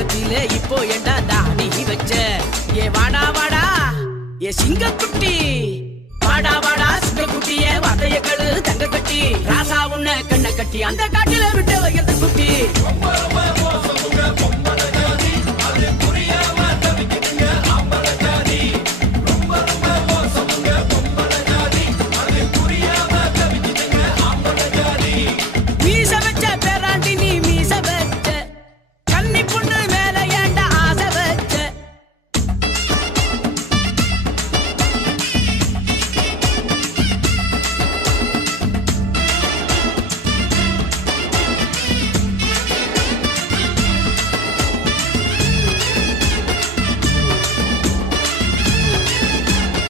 தங்கத்திலே இப்போ ஏண்டா தாடி வச்ச ஏ வாடா வாடா ஏ சிங்கக்குட்டி வாடா வாடா சிங்கக்குட்டியே வாதைய கழு தங்க கட்டி ராசா உன்ன கண்ண கட்டி அந்த காட்டில விட்டு வைக்கிறது குட்டி